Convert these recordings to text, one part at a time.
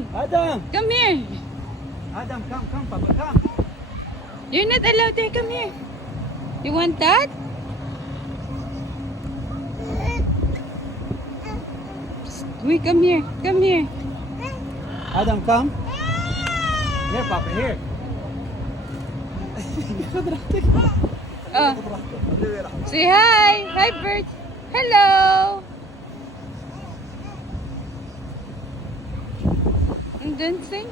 Adam! Adam! Come here! Adam, come, Papa, come. You're not allowed there. Come here. You want that? Wait, come here. Come here. Adam, come. Here, Papa, here. Oh. Say hi. Hi, bird. Hello. And dancing.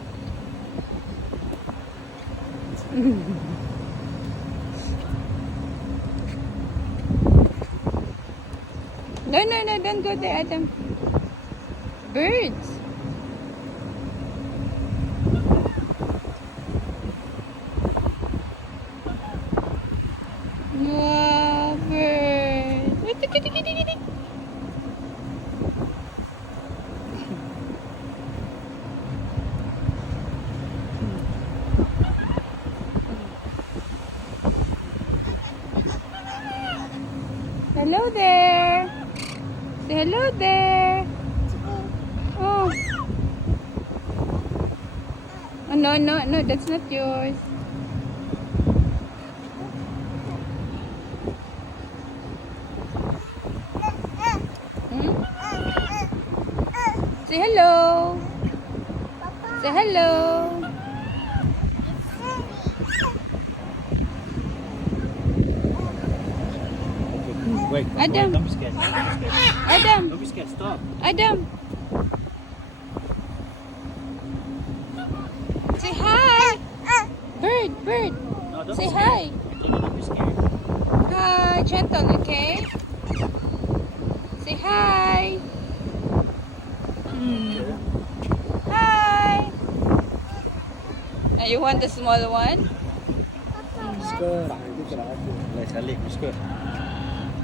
No, don't go there, Adam. Birds. Wow, birds. Hello there. Say hello there. Oh. Oh, no, that's not yours. Hmm? Say hello. Say hello. Wait, Adam. Don't be scared. Don't be scared. Adam. Don't be scared. Stop. Adam. Say hi. Bird. No, don't Say be scared. hi. Don't be scared. Hi, gentle, okay? Say hi. Hi. You want the small one? Muskut. Let's lick muskut.